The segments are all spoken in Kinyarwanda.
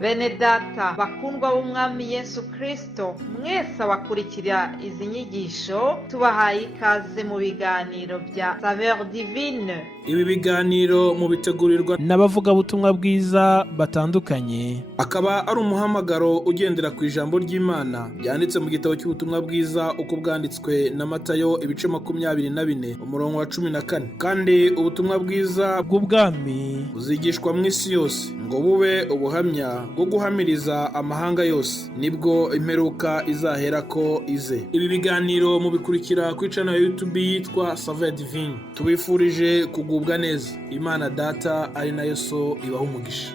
Bene data bakundwa b'umwami Yesu Kristo, mwese abakurikira izi nyigisho tubahaye ikaze mu biganiro bya Saveur Divine. Ibi biganiro mu bitegurirwa n'abavugabutumwa bwiza batandukanye, akaba ari umuhamagaro ugendera ku ijambo ry'Imana byanditse mu gitabo cy'ubutumwa bwiza uko bwanditswe na Matayo ibice 24 umurongo wa 14. Kandi ubutumwa bwiza bw'ubwami buzigishwa mu isi yose ngo bube ubuhamya bwo guhamiriza amahanga yose, nibwo imperuka izahera ko ize. Ibi biganiro mubikurikira ku channel ya YouTube yitwa Saveur Divine. Tubifurije kugubwa neza. Imana Data ari nayo So ibaha umugisha.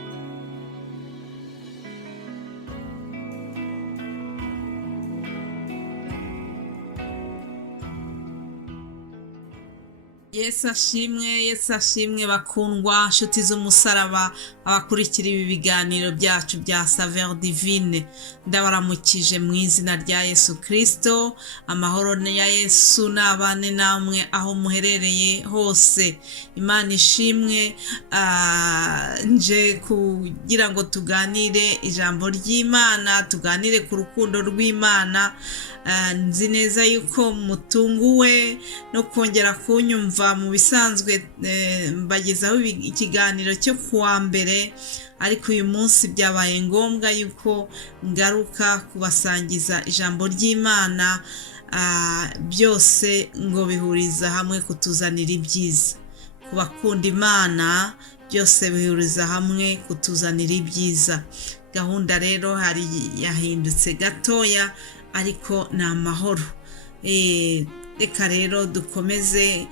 Yesu ashimwe bakundwa nshuti z'umusaraba abakurikira ibi biganiro byacu bya Saveur Divine. Ndabaramukije mu izina rya Yesu Kristo. Amahoro ya Yesu nabane namwe aho muherereye hose. Imana ishimwe. Nje kugira ngo tuganire ijambo ry'Imana, tuganire ku rukundo rw'Imana. Nzi neza yuko mutunguwe no kongera kunyumva. Mu bisanzwe mbagezaho ikiganiro cyo kuwa mbere, ariko uyu munsi byabaye ngombwa yuko ngaruka kubasangiza ijambo ry'Imana. Byose ngo bihuriza hamwe kutuzanira ibyiza. Ku bakunda Imana byose bihuriza hamwe kutuzanira ibyiza. Gahunda rero hari yahindutse gatoya, ariko ni amahoro. Reka rero dukomeze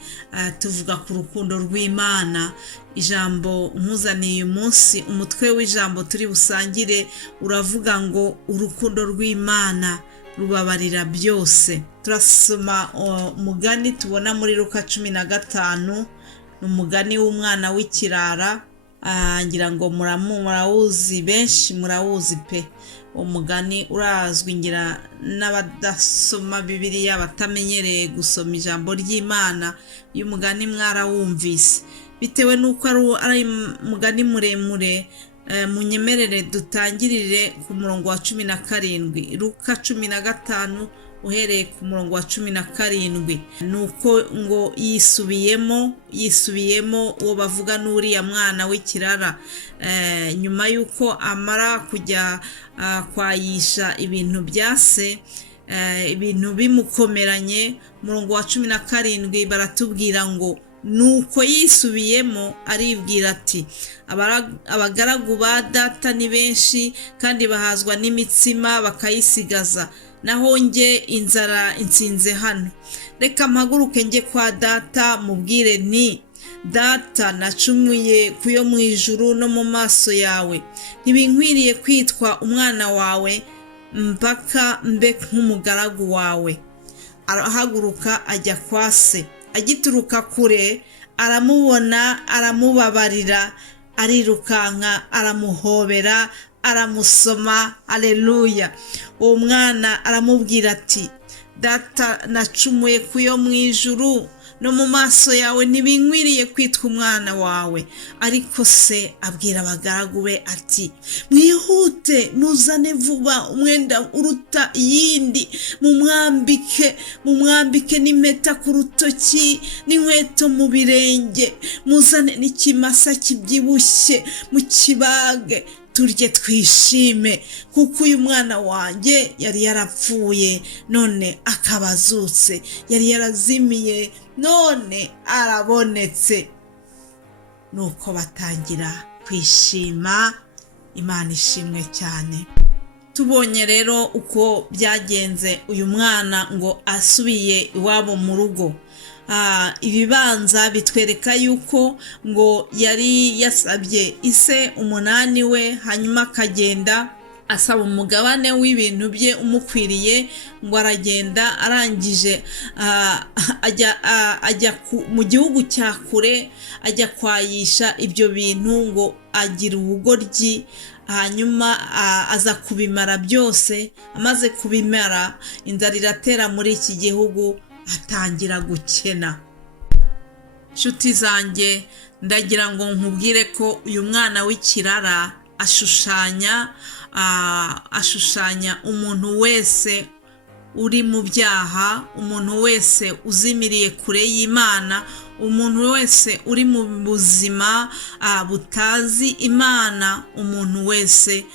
tuvuga ku rukundo rw'Imana. Ijambo nkuzaniye uyu munsi, umutwe w'ijambo turi busangire uravuga ngo urukundo rw'Imana rubabarira byose. Turasoma umugani tubona muri Luka 15, umugani w'umwana w'ikirara. Ngira ngo murawuzi, benshi murawuzi pe. Umugani urazwi ngira n'abadasoma Bibiliya batamenyereye gusoma ijambo ry'Imana. Uyu mugani mwarawumvise bitewe nuko ari mugani muremure. Munyemerere dutangirire ku murongo wa 17. Luka 15 uhereye ku murongo wa 17. Nuko ngo yisubiyemo uwo bavuga n'uriya mwana w'ikirara. Nyuma yuko amara kujya kwayisha ibintu bya se, ibintu bimukomeranye. Murongo wa 17 baratubwira ngo nuko yisubiyemo aribwira ati, abagaragu ba data ni benshi kandi bahazwa n'imitsima bakayisigaza, naho nge inzara insinze hano. Reka mpaguruke nge kwa data mubwire nti, data nacumuye kuyo mu ijuru no mu maso yawe, ntibinkwiriye kwitwa umwana wawe, mpaka mbe nk'umugaragu wawe. Arahaguruka ajya kwa se. Agituruka kure aramubona, aramubabarira, arirukanka, aramuhobera, aramusoma. Haleluya. Uwo mwana aramubwira ati, data nacumuye kuyo mu ijuru no mu maso yawe, ntibinkwiriye kwitwa umwana wawe. Ariko se abwira abagaragu be ati, mwihute muzane vuba umwenda uruta iyindi, mumwambike n'impeta ku rutoki n'inkweto mu birenge, muzane n'ikimasa kibyibushye mukibage, turye twishime, kuko uyu mwana wanjye yari yarapfuye none akaba azutse, yari yarazimiye none arabonetse. Nuko batangira kwishima. Imana ishimwe cyane. Tubonye rero uko byagenze uyu mwana ngo asubiye iwabo mu rugo. Ibibanza bitwereka yuko ngo yari yasabye ise 8 we, hanyuma akagenda asaba umugabane w'ibintu bye umukwiriye. Ngo aragenda, arangije ajya mu gihugu cya kure, ajya kwayisha ibyo bintu ngo agira ubugoryi. Hanyuma aza kubimara byose. Amaze kubimara, inzara iratera muri iki gihugu, atangira gukena. Nshuti zanjye, ndagira ngo nkubwire ko uyu mwana w'ikirara ashushanya umuntu wese uri mu byaha, umuntu wese uzimiriye kure y'Imana, umuntu wese uri mu buzima butazi Imana, umuntu wese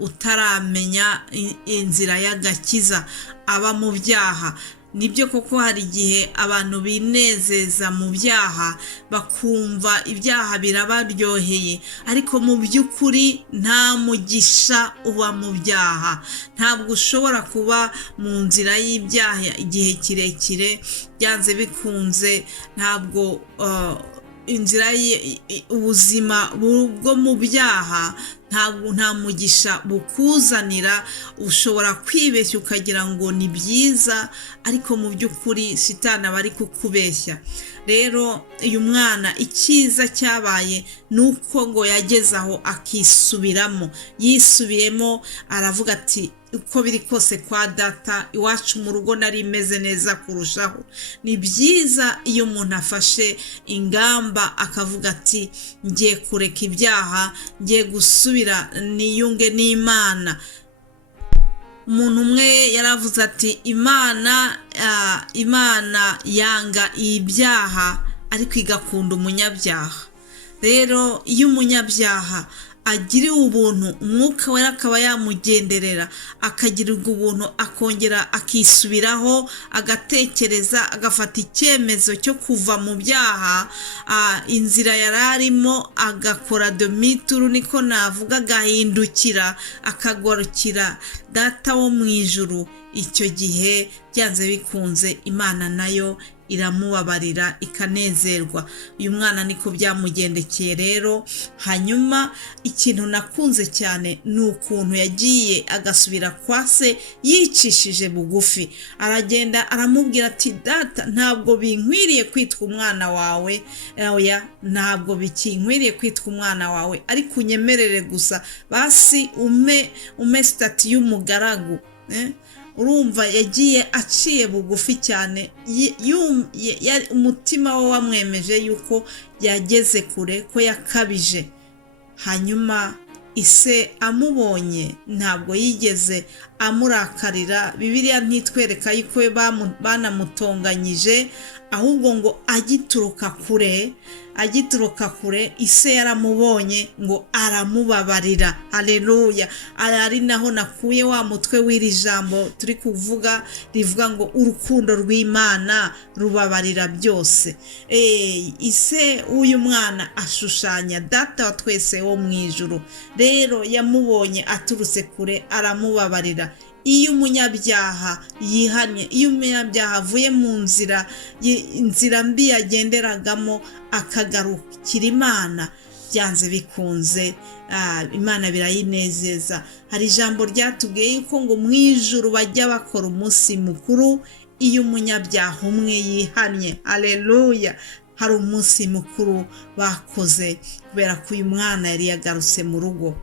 utaramenya inzira y'agakiza, aba mu byaha. Nibyo koko hari igihe abantu binezeza mu byaha bakumva ibyaha birabaryoheye, ariko mu by'ukuri nta mugisha uba mu byaha. Ntabwo ushobora kuba mu nzira y'ibyaha igihe kirekire, byanze bikunze ntabwo inzira ubuzima bwo mu byaha nta mugisha bukuzanira. Ushobora kwibeshya ukagira ngo ni byiza, ariko mu by'ukuri Satani aba ari kukubeshya. Rero uyu mwana icyiza cyabaye ni uko ngo yageze aho akisubiramo, yisubiyemo aravuga ati uko biri kose kwa data iwacu mu rugo nari meze neza kurushaho. Ni byiza iyo umuntu afashe ingamba akavuga ati ngiye kureka ibyaha, ngiye gusubira niyunge n'Imana. Umuntu umwe yaravuze ati Imana yanga ibyaha ariko igakunda umunyabyaha. Rero iyo umunyabyaha agiriwe ubuntu, umwuka wera akaba yamugenderera, akagirirwa ubuntu, akongera akisubiraho, agatekereza, agafata icyemezo cyo kuva mu byaha, inzira yari arimo agakora demi-tour, niko navuga, agahindukira akagorokera data wo mu ijuru. Icyo gihe byanze bikunze Imana nayo iramubabarira ikanezerwa. Uyu mwana niko byamugendekeye rero. Hanyuma ikintu nakunze cyane ni ukuntu yagiye agasubira kwa se yicishije bugufi, aragenda aramubwira ati data, ntabwo binkwiriye kwitwa umwana wawe, oya, ntabwo bikinkwiriye kwitwa umwana wawe, ariko unyemerere gusa basi ume stati y'umugaragu. Urumva yagiye aciye bugufi cyane, umutima we wamwemeje yuko yageze kure, ko yakabije. Hanyuma ise amubonye ntabwo yigeze amurakarira. Bibiliya ntitwereka yuko banamutonganyije, ahubwo ngo agituruka kure ise yaramubonye ngo aramubabarira. Haleluya! ari naho nakuye wa mutwe w'iri jambo turi kuvuga, rivuga ngo urukundo rw'Imana rubabarira byose. Ise w'uyu mwana ashushanya data wa twese wo mu ijuru. Rero yamubonye aturutse kure aramubabarira. Iyo umunyabyaha yihanye, iyo umunyabyaha avuye mu nzira mbi yagenderagamo akagarukira Imana, byanze bikunze Imana birayinezeza. Hari ijambo ryatubwiye yuko ngo mu ijuru bajya bakora umunsi mukuru iyo umunyabyaha umwe yihanye. Haleluya! Hari umunsi mukuru bakoze kubera ko uyu mwana yari yagarutse mu rugo.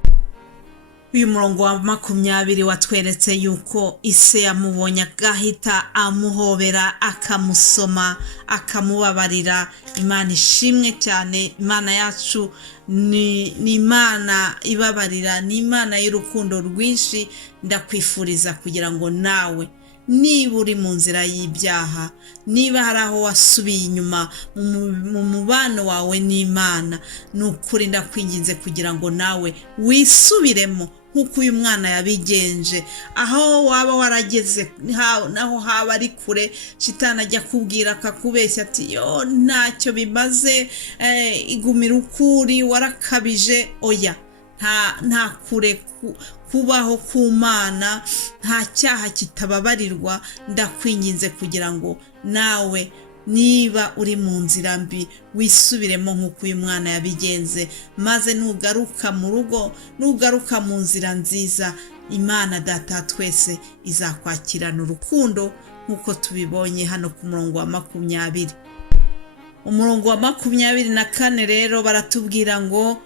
Uyu murongo wa 20 watweretse yuko ise yamubonye agahita amuhobera, akamusoma, akamubabarira. Imana ishimwe cyane. Imana yacu ni Imana ibabarira, ni Imana y'urukundo rwinshi. Ndakwifuriza kugira ngo nawe niba uri mu nzira y'ibyaha, niba hari aho wasubiye inyuma mu mubano wawe n'Imana, ni ukuri ndakwinginze kugira ngo nawe wisubiremo nk'uko uyu mwana yabigenje. Aho waba warageze naho haba ari kure, Satani ajya kubwira akakubeshya ati yo ntacyo bimaze, igumira ukuri, warakabije. Oya, nta kure kubaho ku Mana, nta cyaha kitababarirwa. Ndakwinginze kugira ngo nawe niba uri mu nzira mbi wisubiremo nk'uko uyu mwana yabigenze, maze nugaruka mu rugo, nugaruka mu nzira nziza, Imana data twese izakwakirana urukundo nk'uko tubibonye hano ku murongo wa 20. Umurongo wa 24 rero baratubwira ngo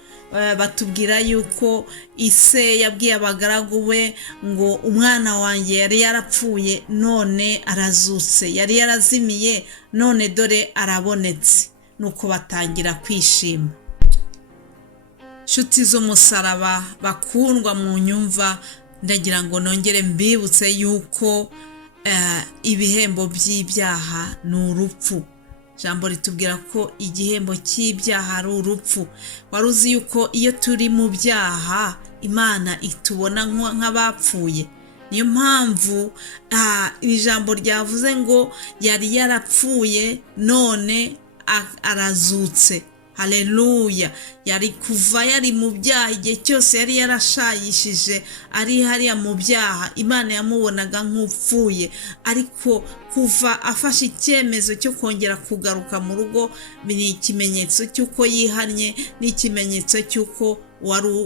batubwira yuko ise yabwiye abagaragu be ngo umwana wanjye yari yarapfuye none arazutse, yari yarazimiye none dore arabonetse. Nuko batangira kwishima. nshuti z'umusaraba bakundwa mu nyumva, ndagira ngo nongere mbibutse yuko ibihembo by'ibyaha ni urupfu. Ijambo ritubwira ko igihembo cy'ibyaha ari urupfu. Wari uzi yuko iyo turi mu byaha Imana itubona nk'abapfuye? Niyo mpamvu iri jambo ryavuze ngo yari yarapfuye none arazutse. Haleluya. Yari kuva yari mu byaha, igihe cyose yari yarashayishije ari hariya mu byaha, Imana yamubonaga nk'upfuye, ariko kuva afashe icyemezo cyo kongera kugaruka mu rugo ni ikimenyetso cy'uko yihannye, n'ikimenyetso cy'uko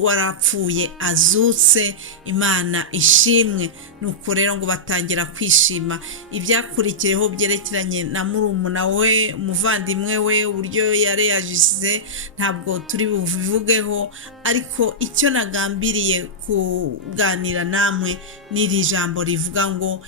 warapfuye azutse. Imana ishimwe. Nuko rero ngo batangira kwishima. Ibyakurikiyeho byerekeranye na murumuna we, umuvandimwe we, uburyo yareyajize ntabwo turi bubivugeho, ariko icyo nagambiriye kuganira namwe n'iri jambo rivuga ngo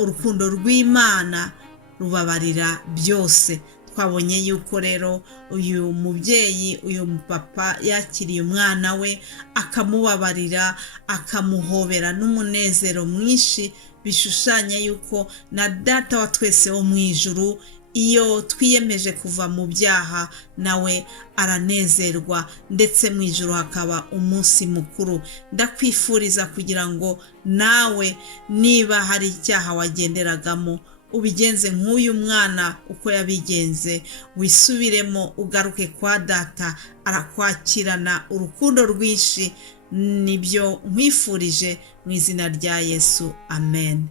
urukundo rw'Imana rubabarira byose. Twabonye yuko rero uyu mubyeyi, uyu mupapa yakiriye umwana we akamubabarira, akamuhobera n'umunezero mwinshi, bishushanya yuko na Data wa twese wo mu ijuru iyo twiyemeje kuva mu byaha nawe aranezerwa, ndetse mu ijuru hakaba umunsi mukuru. Ndakwifuriza kugira ngo nawe niba hari icyaha wagenderagamo ubigenze nk'uyu mwana uko yabigenze, wisubiremo ugaruke kwa Data, arakwakirana urukundo rwinshi. Nibyo nkwifurije mu izina rya Yesu, amen.